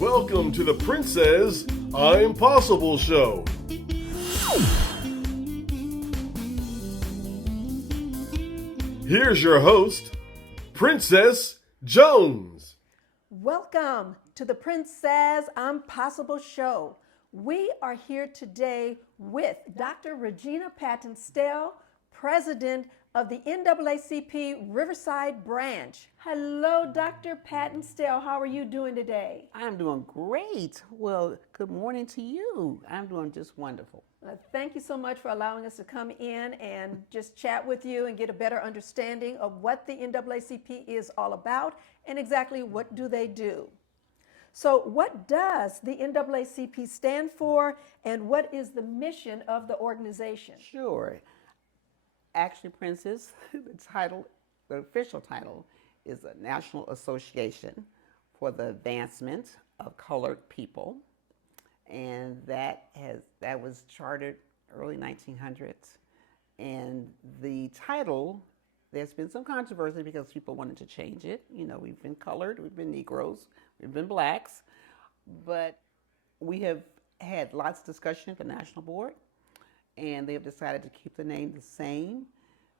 Welcome to the Princess I'm Possible show. Here's your host, Princess Jones. Welcome to the Princess I'm Possible show. We are here today with Dr. Regina Patton-Stell, President of the NAACP Riverside Branch. Hello, Dr. Patton-Stell. How are you doing today? I'm doing great. Well, good morning to you. I'm doing just wonderful. Thank you so much for allowing us to come in and just chat with you and get a better understanding of what the NAACP is all about and exactly what do they do. So what does the NAACP stand for and what is the mission of the organization? Sure. Actually, Princess, the official title is the National Association for the Advancement of Colored People. And that was chartered early 1900s. And the title, there's been some controversy because people wanted to change it. You know, we've been colored, we've been Negroes, we've been blacks, but we have had lots of discussion at the National Board, and they have decided to keep the name the same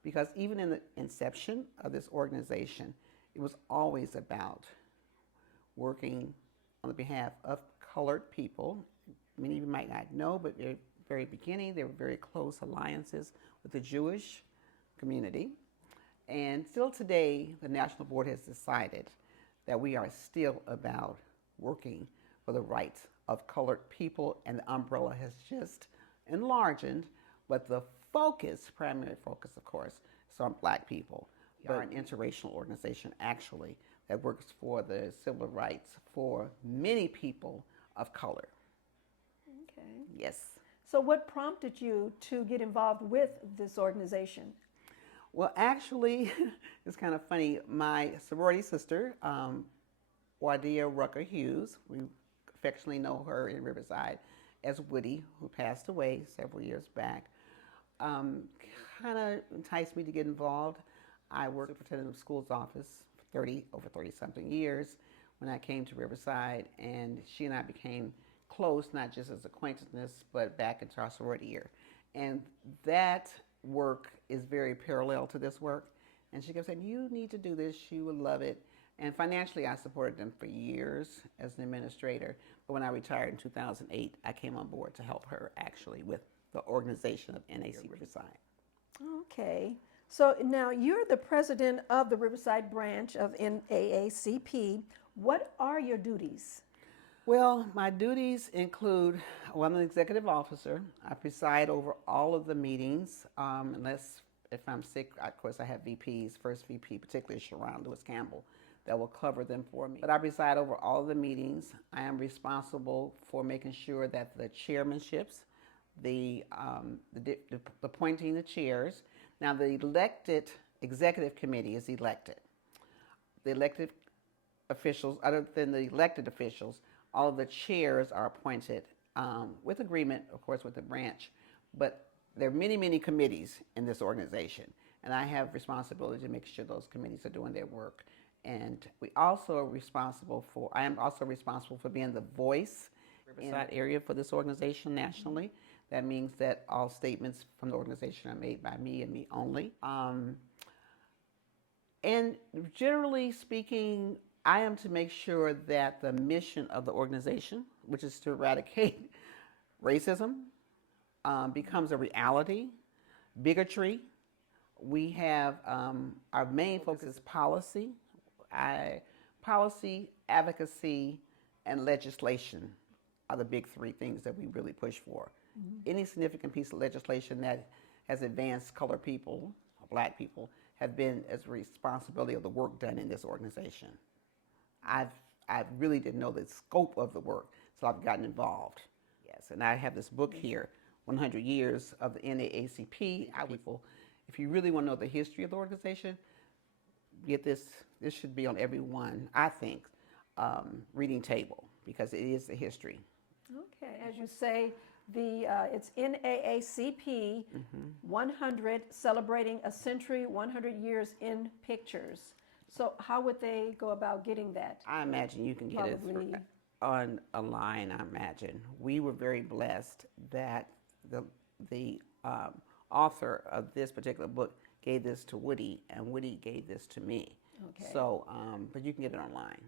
because even in the inception of this organization, it was always about working on the behalf of colored people. Many of you might not know, but at the very beginning, there were very close alliances with the Jewish community. And still today, the National Board has decided that we are still about working for the rights of colored people, and the umbrella has just enlarged, but the primary focus, of course, is on black people. We are an interracial organization, actually, that works for the civil rights for many people of color. Okay. Yes. So what prompted you to get involved with this organization? Well, actually, it's kind of funny. My sorority sister, Wadia Rucker Hughes, we affectionately know her in Riverside as Woody, who passed away several years back, kind of enticed me to get involved. I worked at the superintendent of schools office for over 30-something years when I came to Riverside, and she and I became close, not just as acquaintances, but back into our sorority year. And that work is very parallel to this work. And she kept saying, you need to do this, you would love it. And financially, I supported them for years as an administrator. But when I retired in 2008, I came on board to help her actually with the organization of NAACP Riverside. Okay. So now you're the president of the Riverside branch of NAACP. What are your duties? Well, my duties include, well, I'm an executive officer. I preside over all of the meetings, unless if I'm sick, of course, I have VPs, first VP, particularly Sharon Lewis Campbell, that will cover them for me. But I preside over all of the meetings. I am responsible for making sure that the chairmanships, the appointing the chairs. Now, the elected executive committee is elected. The elected officials, other than the elected officials, all of the chairs are appointed with agreement, of course, with the branch. But there are many, many committees in this organization, and I have responsibility to make sure those committees are doing their work. And I am also responsible for being the voice in that area for this organization nationally. That means that all statements from the organization are made by me and me only. And generally speaking, I am to make sure that the mission of the organization, which is to eradicate racism, becomes a reality. Bigotry. We have our main focus is policy. Policy, advocacy, and legislation are the big three things that we really push for. Mm-hmm. Any significant piece of legislation that has advanced colored people, or black people, have been as a responsibility of the work done in this organization. I really didn't know the scope of the work, so I've gotten involved. Yes, and I have this book here, 100 Years of the NAACP. If you really want to know the history of the organization, get this. This should be on everyone, I think, reading table, because it is the history. Okay, as you say, it's NAACP 100, celebrating a century, 100 years in pictures. So how would they go about getting that? I imagine you can get it on a line, I imagine. We were very blessed that the author of this particular book gave this to Woody, and Woody gave this to me. Okay. So, but you can get it online.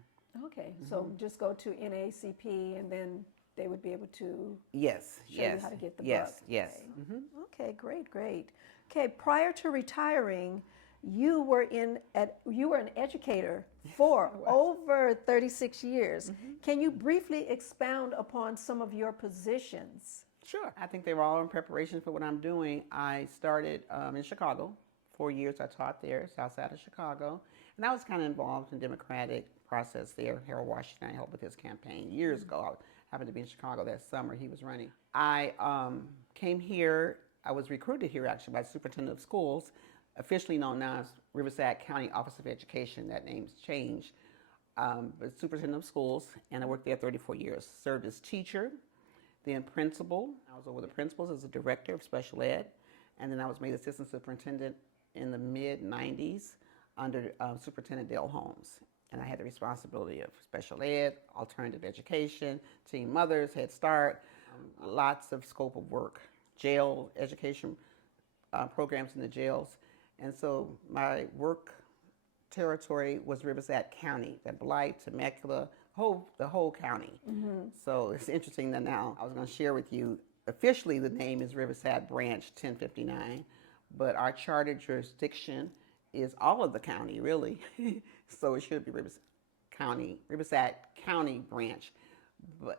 Okay, so just go to NAACP and then they would be able to Yes, show yes, you how to get the yes, book. yes. Okay. Okay, great, great. Okay, prior to retiring, you were an educator for over 36 years. Can you briefly expound upon some of your positions? Sure. I think they were all in preparation for what I'm doing. I started in Chicago. 4 years I taught there, south side of Chicago. And I was kind of involved in the Democratic process there. Harold Washington, I helped with his campaign years ago. I happened to be in Chicago that summer he was running. I came here. I was recruited here actually by the superintendent of schools, officially known now as Riverside County Office of Education. That name's changed. But superintendent of schools, and I worked there 34 years. Served as teacher, then principal. I was over the principals as a director of special ed, and then I was made assistant superintendent in the mid-90s under Superintendent Dale Holmes. And I had the responsibility of special ed, alternative education, teen mothers, Head Start, lots of scope of work, jail education programs in the jails. And so my work territory was Riverside County, that Blight, Temecula, the whole county. So it's interesting that now I was going to share with you, officially the name is Riverside Branch 1059, but our charter jurisdiction is all of the county, really. So it should be Riverside County Branch,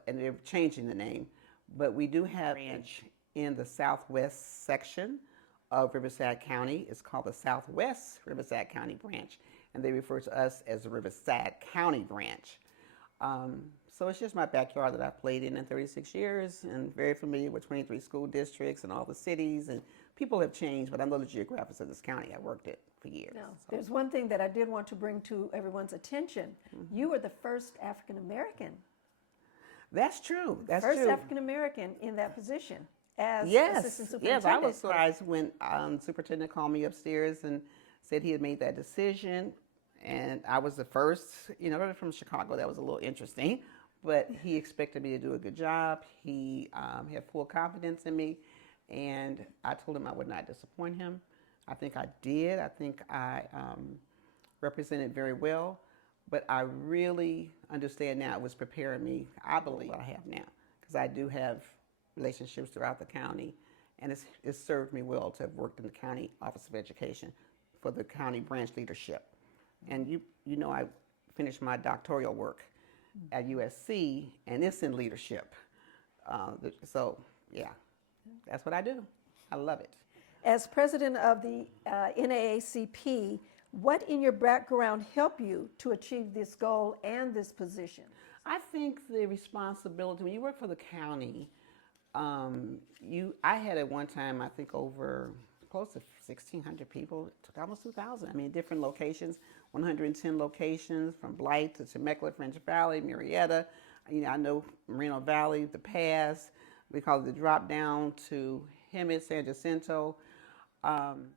and they're changing the name. But we do have a branch in the southwest section of Riverside County. It's called the Southwest Riverside County Branch, and they refer to us as the Riverside County Branch. So it's just my backyard that I've played in 36 years, and very familiar with 23 school districts and all the cities, and people have changed, but I know the geographics of this county. I worked it for years. Now, So. there's one thing that I did want to bring to everyone's attention. You were the first African American. That's true. That's First true. African American in that position as assistant Yes, superintendent. I was surprised when superintendent called me upstairs and said he had made that decision, and I was the first. From Chicago, that was a little interesting, but he expected me to do a good job. He had full confidence in me, and I told him I would not disappoint him. I think I did. I think I represented very well, but I really understand now it was preparing me, I believe I have now, because I do have relationships throughout the county, and it's served me well to have worked in the County Office of Education for the county branch leadership. And I finished my doctoral work at USC, and it's in leadership. So, yeah, that's what I do. I love it. As president of the NAACP, what in your background helped you to achieve this goal and this position? I think the responsibility, when you work for the county, I had at one time, I think over close to 1,600 people. It took almost 2,000. I mean, different locations, 110 locations from Blight to Temecula, French Valley, Marietta. I know Moreno Valley, the pass. We call it the drop down to Hemet, San Jacinto. And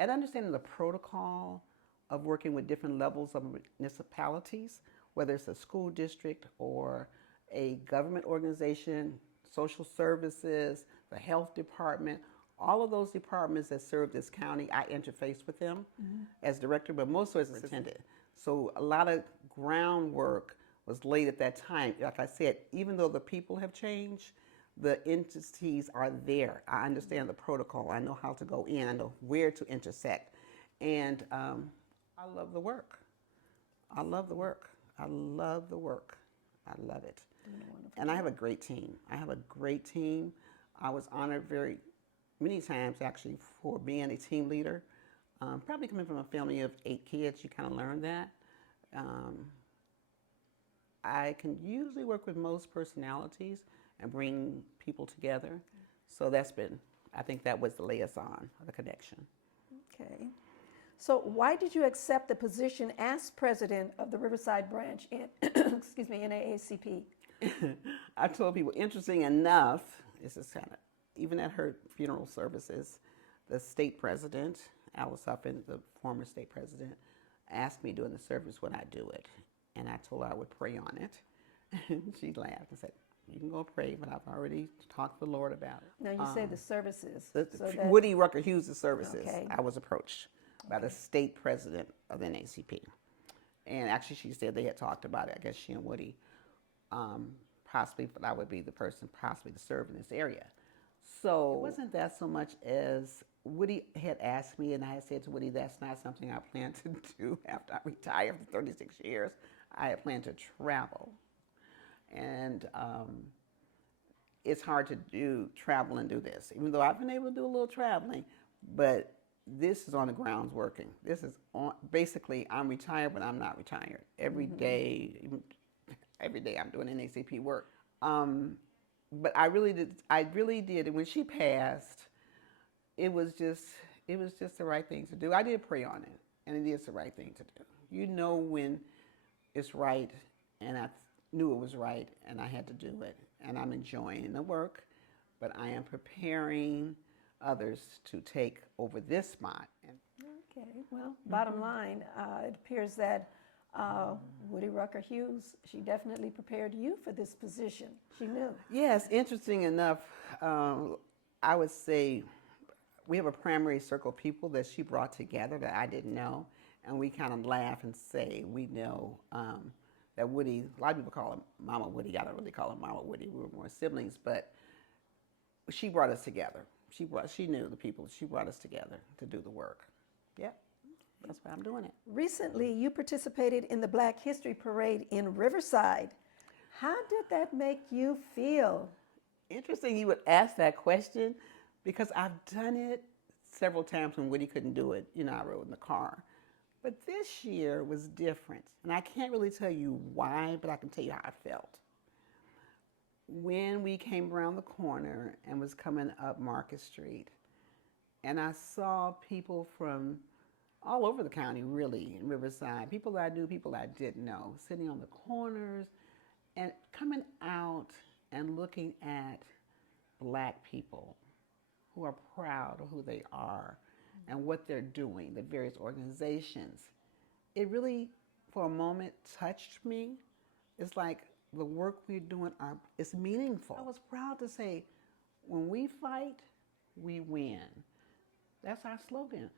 understanding the protocol of working with different levels of municipalities, whether it's a school district or a government organization, social services, the health department, all of those departments that serve this county, I interface with them as director, but mostly as superintendent. So a lot of groundwork was laid at that time. Like I said, even though the people have changed, the entities are there. I understand the protocol. I know how to go in. I know where to intersect. And I love the work. I love the work. I love the work. I love it. And I have a great team. I was honored very many times actually for being a team leader. Probably coming from a family of 8 kids, you kind of learn that. I can usually work with most personalities and bring people together. So I think that was the liaison, the connection. Okay. So why did you accept the position as president of the Riverside Branch in, NAACP? I told people, interesting enough, this is kind of, even at her funeral services, the state president, Alice Huffin, the former state president, asked me during the service would I do it. And I told her I would pray on it. She laughed and said, you can go pray, but I've already talked to the Lord about it. Now, you say the services. Woody Rucker Hughes' services. Okay. I was approached by the state president of the NAACP. And actually, she said they had talked about it. I guess she and Woody, possibly, but I would be the person possibly to serve in this area. So it wasn't that so much as Woody had asked me, and I had said to Woody, that's not something I plan to do after I retire for 36 years. I had planned to travel. And it's hard to travel and do this, even though I've been able to do a little traveling, but this is on the grounds working. This is on, basically, I'm retired, but I'm not retired. Every day I'm doing NAACP work. But I really did. And when she passed, it was just the right thing to do. I did pray on it, and it is the right thing to do. You know when it's right, and I knew it was right, and I had to do it. And I'm enjoying the work, but I am preparing others to take over this spot. Okay, well, bottom line, it appears that Woody Rucker Hughes, she definitely prepared you for this position. She knew. Yes, interesting enough, I would say we have a primary circle of people that she brought together that I didn't know, and we kind of laugh and say we know that Woody, a lot of people call him Mama Woody. I don't really call him Mama Woody. We were more siblings, but she brought us together. She knew the people. She brought us together to do the work. Yep, that's why I'm doing it. Recently, you participated in the Black History Parade in Riverside. How did that make you feel? Interesting you would ask that question because I've done it several times when Woody couldn't do it. You know, I rode in the car. But this year was different. And I can't really tell you why, but I can tell you how I felt. When we came around the corner and was coming up Market Street, and I saw people from all over the county, really, in Riverside, people that I knew, people I didn't know, sitting on the corners and coming out and looking at Black people who are proud of who they are and what they're doing, the various organizations. It really, for a moment, touched me. It's like the work we're doing is meaningful. I was proud to say, when we fight, we win. That's our slogan.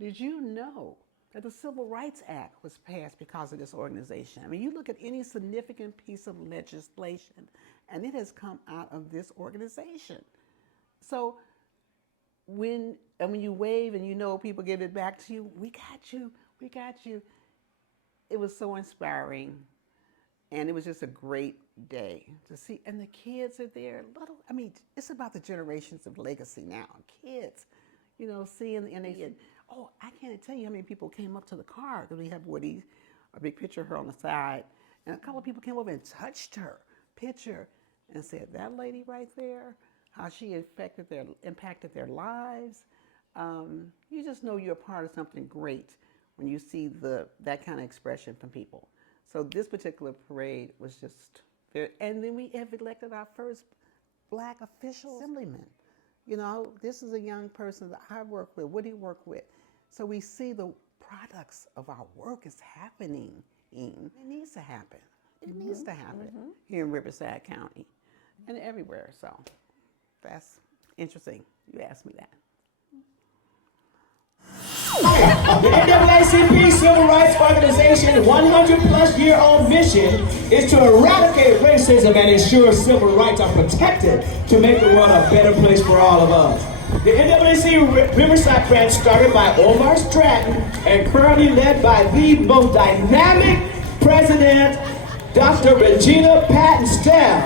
Did you know that the Civil Rights Act was passed because of this organization? I mean, you look at any significant piece of legislation, and it has come out of this organization. So when you wave and you know people give it back to you, we got you, we got you. It was so inspiring, and it was just a great day to see. And the kids are there, it's about the generations of legacy now. Kids, you know, seeing, and they said, oh, I can't tell you how many people came up to the car, because we have Woody, a big picture of her on the side, and a couple of people came over and touched her picture and said, that lady right there, how she impacted their lives. You just know you're a part of something great when you see that kind of expression from people. So this particular parade was just very, and then we have elected our first Black official assemblyman. You know, this is a young person that I work with, Woody worked with. So we see the products of our work is happening. It needs to happen. It needs to happen here in Riverside County and everywhere. So that's interesting. You asked me that. The NAACP Civil Rights Organization's 100-plus-year-old mission is to eradicate racism and ensure civil rights are protected to make the world a better place for all of us. The NAACP Riverside Branch, started by Omar Stratton and currently led by the most dynamic president, Dr. Regina Patton-Stell,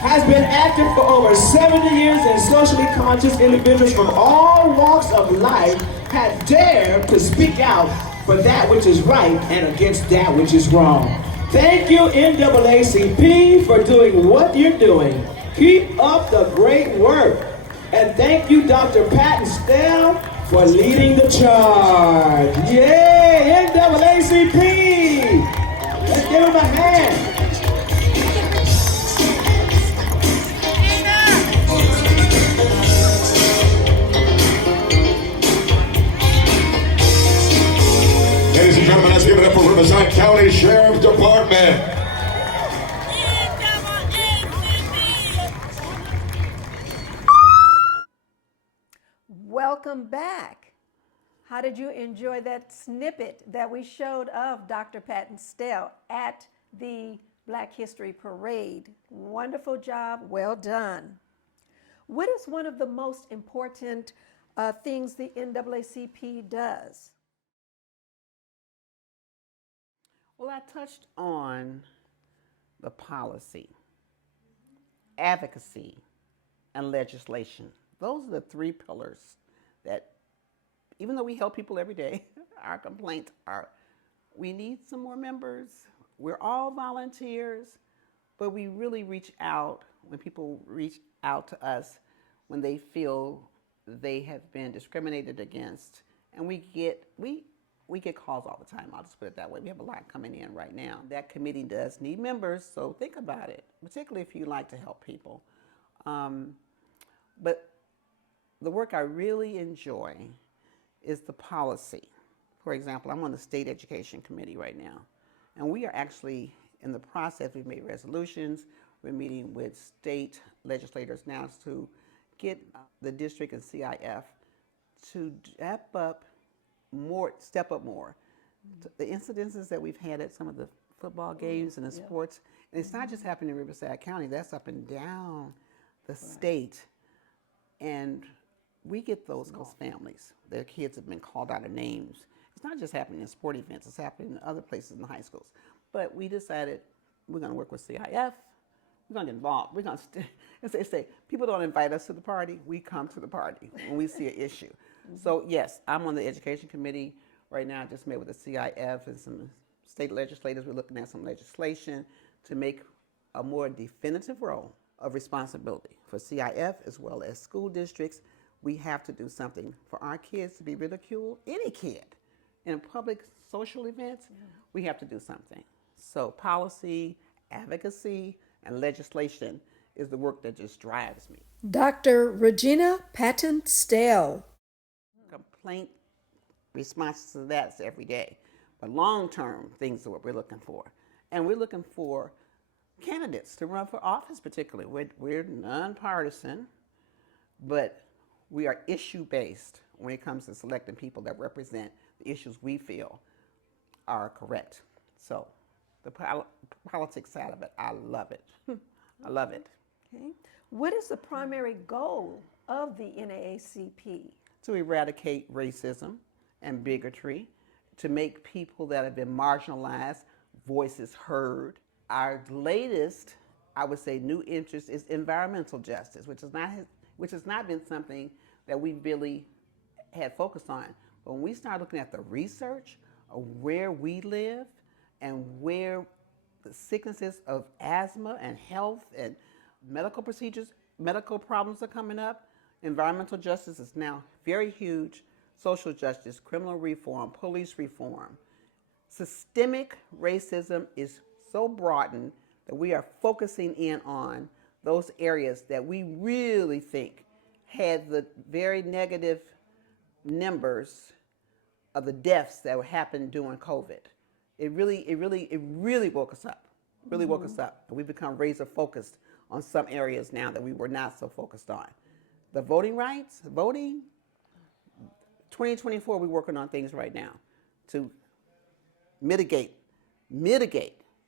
has been active for over 70 years, and socially conscious individuals from all walks of life have dared to speak out for that which is right and against that which is wrong. Thank you, NAACP, for doing what you're doing. Keep up the great work. And thank you, Dr. Patton-Stell, for leading the charge. Yay, NAACP! Let's give him a hand. Ladies and gentlemen, let's give it up for Riverside County Sheriff's Department. welcome back. How did you enjoy that snippet that we showed of Dr. Patton-Stell at the Black History Parade? Wonderful job, well done. What is one of the most important things the NAACP does? Well, I touched on the policy, advocacy, and legislation. Those are the three pillars that, even though we help people every day, our complaints are, we need some more members. We're all volunteers, but we really reach out when people reach out to us when they feel they have been discriminated against. And we get calls all the time. I'll just put it that way. We have a lot coming in right now. That committee does need members, so think about it, particularly if you like to help people. But the work I really enjoy is the policy. For example, I'm on the State Education Committee right now, and we are actually in the process. We've made resolutions. We're meeting with state legislators now to get the district and CIF to step up more. The incidences that we've had at some of the football games and the sports, and it's not just happening in Riverside County, that's up and down the state. And we get those families. Their kids have been called out of names. It's not just happening in sport events, it's happening in other places in the high schools. But we decided we're going to work with CIF. We're going to get involved. We're going to, as they say, people don't invite us to the party. We come to the party when we see an issue. So yes, I'm on the Education Committee right now. I just met with the CIF and some state legislators. We're looking at some legislation to make a more definitive role of responsibility for CIF as well as school districts. We have to do something for our kids to be ridiculed. Any kid in public social events, we have to do something. So policy, advocacy, and legislation is the work that just drives me. Dr. Regina Patton-Stell. Complaint responses to that is every day. But long-term things are what we're looking for. And we're looking for candidates to run for office particularly. We're nonpartisan, but we are issue-based when it comes to selecting people that represent the issues we feel are correct. So the politics side of it, I love it. I love it. Okay. What is the primary goal of the NAACP? To eradicate racism and bigotry, to make people that have been marginalized voices heard. Our latest, I would say, new interest is environmental justice, which has not been something that we really had focused on. But when we start looking at the research of where we live and where the sicknesses of asthma and health and medical procedures, medical problems are coming up, environmental justice is now very huge. Social justice, criminal reform, police reform. Systemic racism is so broadened that we are focusing in on those areas that we really think had the very negative numbers of the deaths that were happening during COVID. It really woke us up. Really woke us up. And we've become razor focused on some areas now that we were not so focused on. The voting rights, 2024, we're working on things right now to mitigate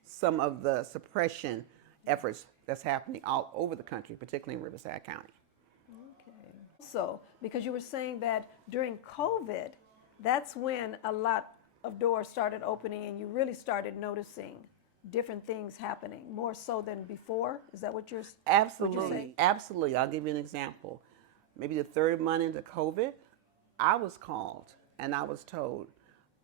some of the suppression efforts that's happening all over the country, particularly in Riverside County. Okay. So, because you were saying that during COVID, that's when a lot of doors started opening and you really started noticing different things happening, more so than before? Is that what you're Absolutely. What you're saying? Absolutely. I'll give you an example. Maybe the third month into COVID, I was called and I was told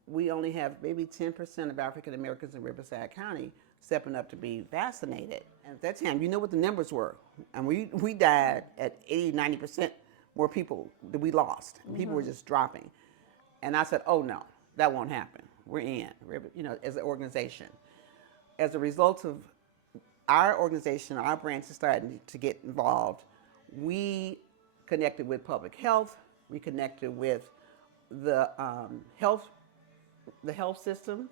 we only have maybe 10% of African Americans in Riverside County stepping up to be vaccinated. And at that time, you know what the numbers were. And we died at 80, 90% more people that we lost. People were just dropping. And I said, oh no, that won't happen. We're in, as an organization. As a result of our organization, our branch is starting to get involved, we connected with public health, we connected with the health system.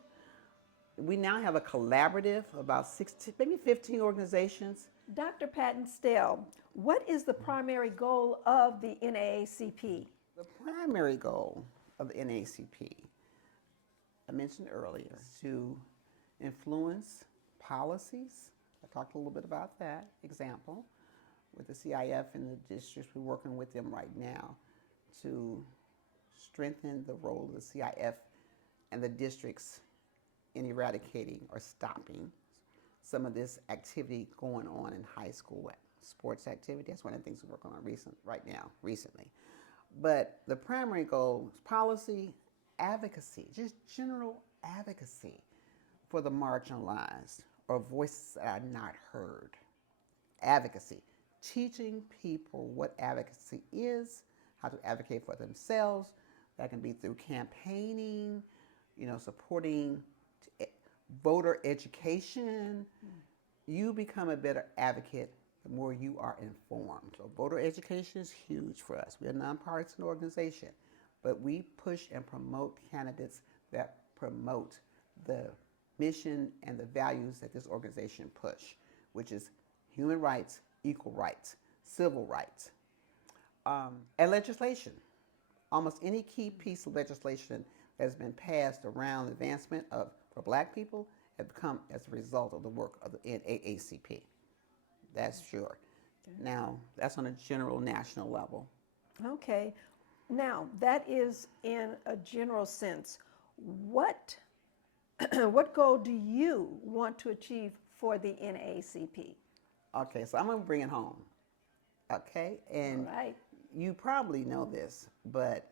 We now have a collaborative, about 16, maybe 15 organizations. Dr. Patton-Stell, what is the primary goal of the NAACP? The primary goal of the NAACP, I mentioned earlier, is to influence policies. I talked a little bit about that example with the CIF and the districts. We're working with them right now to strengthen the role of the CIF and the districts in eradicating or stopping some of this activity going on in high school sports activity. That's one of the things we're working on recently. But the primary goal is policy, advocacy, just general advocacy for the marginalized or voices that are not heard. Advocacy, teaching people what advocacy is, how to advocate for themselves. That can be through campaigning, supporting voter education. You become a better advocate the more you are informed. So voter education is huge for us. We're a nonpartisan organization, but we push and promote candidates that promote the mission and the values that this organization push, which is human rights, equal rights, civil rights, and legislation. Almost any key piece of legislation that has been passed around advancement for Black people have come as a result of the work of the NAACP. That's sure. Okay. Now, that's on a general national level. Okay. Now, that is in a general sense. What goal do you want to achieve for the NAACP? Okay, so I'm going to bring it home. Okay? And all right. You probably know this, but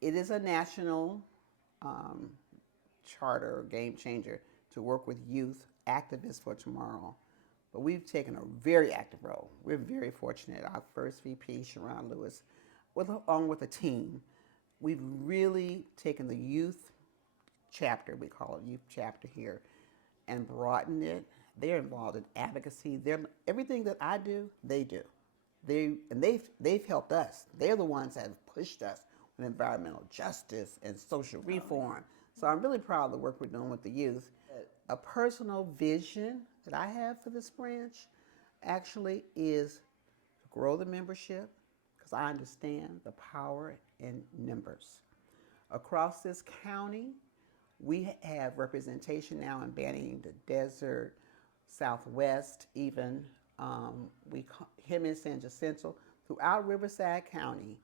it is a national charter, game changer, to work with youth activists for tomorrow. But we've taken a very active role. We're very fortunate. Our first VP, Sharon Lewis, along with a team, we've really taken the youth chapter, we call it youth chapter here, and broadened it. They're involved in advocacy. Everything that I do, they do. They've helped us. They're the ones that have pushed us with environmental justice and social reform. So I'm really proud of the work we're doing with the youth. A personal vision that I have for this branch actually is to grow the membership, because I understand the power in numbers. Across this county, we have representation now in Banning, the Desert, Southwest, even him in San Jacinto. Throughout Riverside County,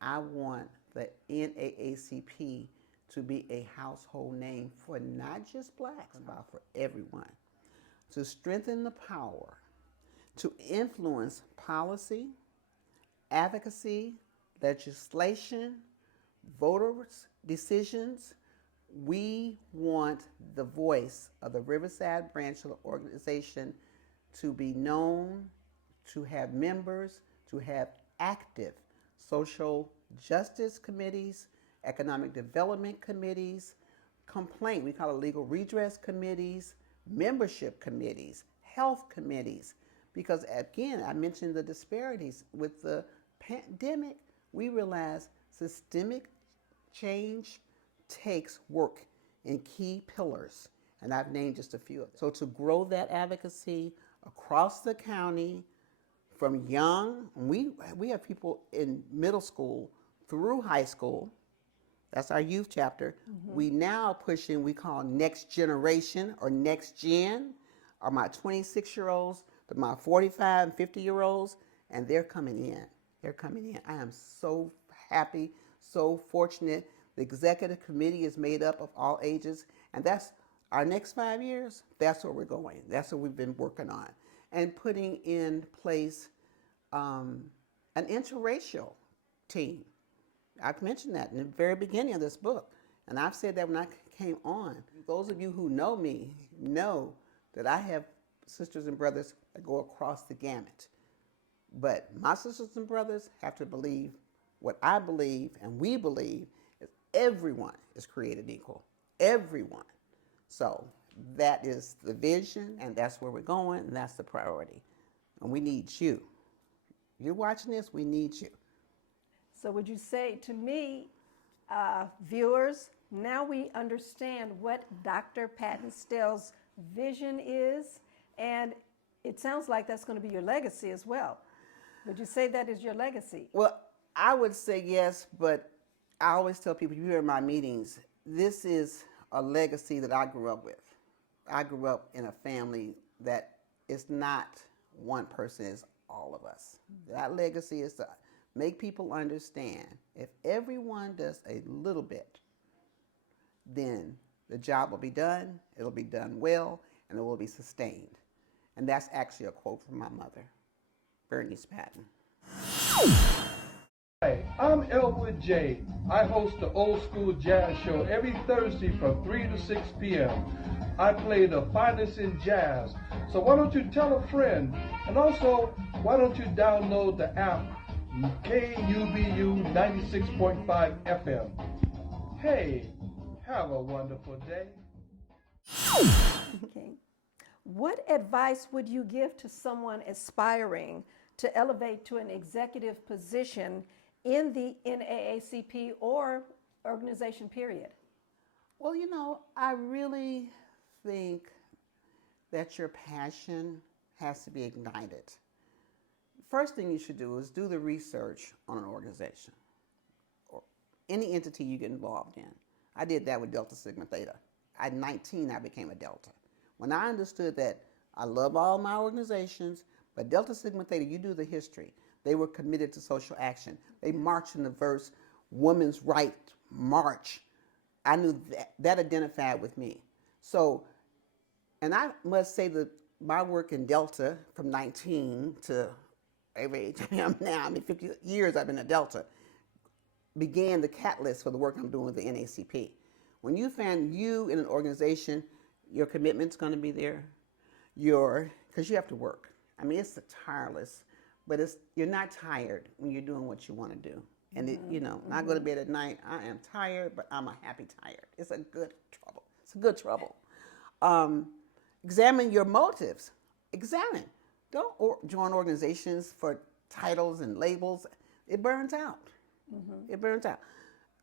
I want the NAACP to be a household name for not just Blacks, but for everyone. To strengthen the power, to influence policy, advocacy, legislation, voters' decisions. We want the voice of the Riverside branch of the organization to be known, to have members, to have active social justice committees, economic development committees, we call it legal redress committees, membership committees, health committees. Because again, I mentioned the disparities. With the pandemic, we realized systemic change takes work in key pillars, and I've named just a few of them. So to grow that advocacy across the county, from young, we have people in middle school through high school. That's our youth chapter. Mm-hmm. We now pushing, we call next generation or next gen, are my 26-year-olds, to my 45 and 50-year-olds, and they're coming in. They're coming in. I am so happy, so fortunate. The executive committee is made up of all ages, and that's our next 5 years. That's where we're going. That's what we've been working on. And putting in place an interracial team. I've mentioned that in the very beginning of this book. And I've said that when I came on. Those of you who know me know that I have sisters and brothers that go across the gamut. But my sisters and brothers have to believe what I believe and we believe is everyone is created equal. Everyone. So that is the vision, and that's where we're going, and that's the priority. And we need you. You're watching this, we need you. So would you say to me, viewers, now we understand what Dr. Patton-Stell's vision is, and it sounds like that's going to be your legacy as well. Would you say that is your legacy? Well, I would say yes, but I always tell people, you hear in my meetings, this is a legacy that I grew up with. I grew up in a family that is not one person, it's all of us. That legacy is to make people understand if everyone does a little bit, then the job will be done, it'll be done well, and it will be sustained. And that's actually a quote from my mother, Bernice Patton. Hi, I'm Elwood J. I host the Old School Jazz Show every Thursday from 3 to 6 p.m. I play the finest in jazz. So why don't you tell a friend? And also, why don't you download the app KUBU 96.5 FM. Hey, have a wonderful day. Okay. What advice would you give to someone aspiring to elevate to an executive position in the NAACP or organization, period? Well, you know, I really think that your passion has to be ignited. First thing you should do is do the research on an organization or any entity you get involved in. I did that with Delta Sigma Theta. At 19, I became a Delta. When I understood that I love all my organizations, but Delta Sigma Theta, you do the history. They were committed to social action. They marched in the verse Women's Right March. I knew that identified with me. So, and I must say that my work in Delta from 19 to every age I am now, 50 years I've been a Delta, began the catalyst for the work I'm doing with the NAACP. When you find you in an organization, your commitment's going to be there. Because you have to work. I mean, it's tireless, but you're not tired when you're doing what you want to do. And I go to bed at night, I am tired, but I'm a happy tired. It's a good trouble. It's a good trouble. Examine your motives. Examine. Don't join organizations for titles and labels. It burns out. It burns out.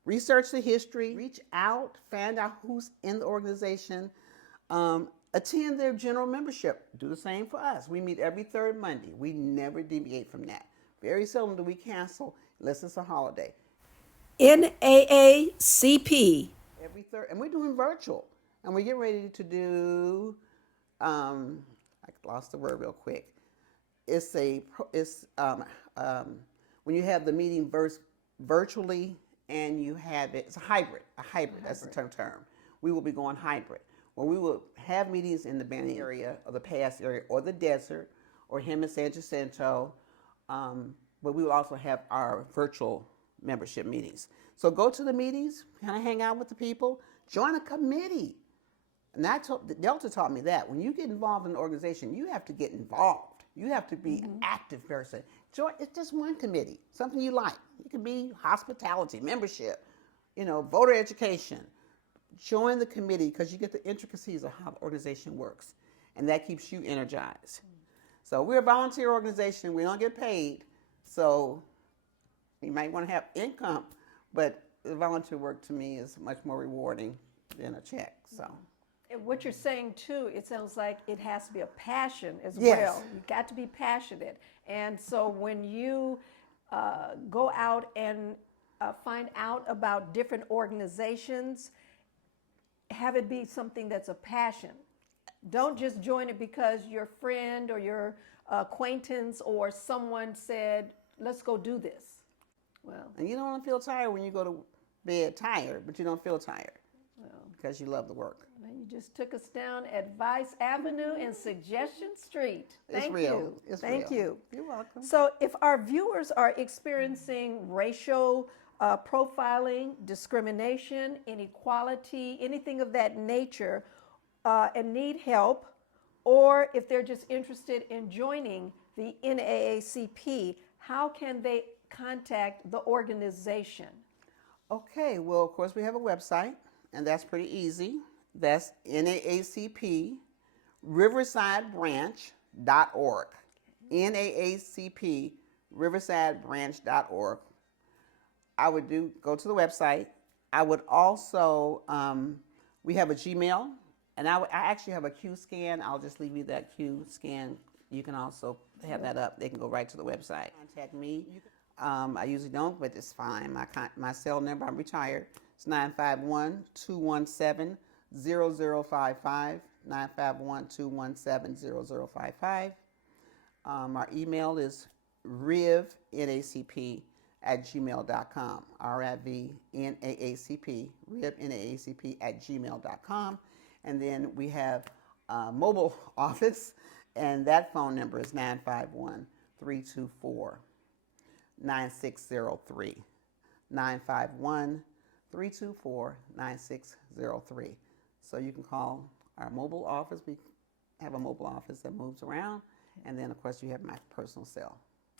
Research the history. Reach out. Find out who's in the organization. Attend their general membership. Do the same for us. We meet every third Monday. We never deviate from that. Very seldom do we cancel unless it's a holiday. NAACP. Every third, and we're doing virtual. And we're getting ready to do, I lost the word real quick. When you have the meeting virtually and you have it, it's a hybrid, that's the term. We will be going hybrid, where we will have meetings in the Banning area or the Pass area or the desert or him in San Jacinto, but we will also have our virtual membership meetings. So go to the meetings, kind of hang out with the people, join a committee. And Delta taught me that. When you get involved in an organization, you have to get involved. You have to be an active person. It's just one committee, something you like. It could be hospitality, membership, voter education. Join the committee because you get the intricacies of how the organization works. And that keeps you energized. So we're a volunteer organization. We don't get paid. So you might want to have income. But the volunteer work to me is much more rewarding than a check. So. What you're saying too, it sounds like it has to be a passion as Yes. well. You've got to be passionate. And so when you go out and find out about different organizations, have it be something that's a passion. Don't just join it because your friend or your acquaintance or someone said, let's go do this. Well, And you don't want to feel tired when you go to bed tired, but you don't feel tired because you love the work. you just took us down Advice Avenue and Suggestion Street. It's Thank real. you. It's Thank real. you. You're welcome. So if our viewers are experiencing racial profiling, discrimination, inequality, anything of that nature, and need help, or if they're just interested in joining the NAACP, how can they contact the organization? Okay, well, of course, we have a website, and that's pretty easy. That's NAACP Riverside Branch.org. NAACP Riverside Branch.org. I would go to the website. I would also, we have a Gmail, and I actually have a Q scan. I'll just leave you that Q scan. You can also have that up. They can go right to the website. Contact me. I usually don't, but it's fine. My cell number, I'm retired, it's 951-217-0055, 951-217-0055. Our email is rivnacp@gmail.com, RIVNAACP, rivnacp@gmail.com. And then we have a mobile office, and that phone number is 951-324-9603, 951-324-9603. So you can call our mobile office. We have a mobile office that moves around. And then, of course, you have my personal cell.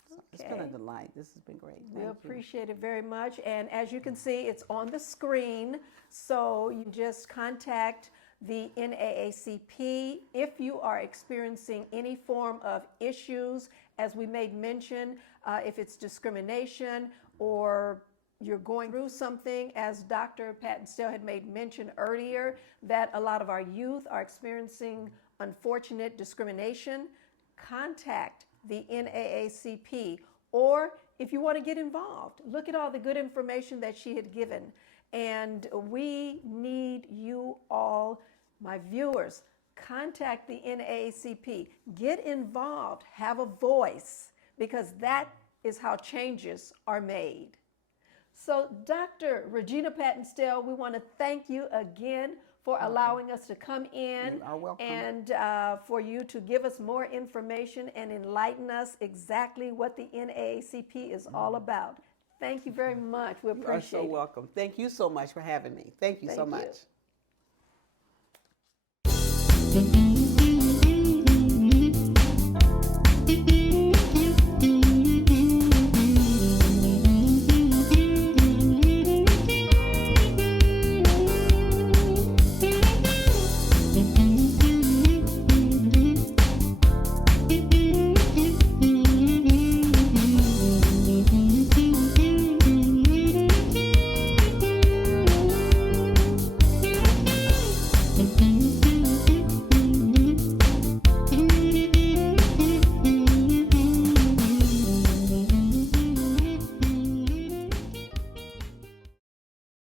So It's been a delight. This has been great. We Thank you. appreciate it very much. And as you can see, it's on the screen. So you just contact the NAACP if you are experiencing any form of issues, as we made mention, if it's discrimination or you're going through something, as Dr. Patton-Stell had made mention earlier, that a lot of our youth are experiencing unfortunate discrimination. Contact the NAACP, or if you want to get involved, look at all the good information that she had given. And we need you all, my viewers, contact the NAACP, get involved, have a voice, because that is how changes are made. So Dr. Regina Patton-Stell, we want to thank you again for allowing us to come in. You are welcome. And for you to give us more information and enlighten us exactly what the NAACP is all about. Thank you very much. We appreciate it. You are so welcome. Thank you so much for having me. Thank you so Thank you. much.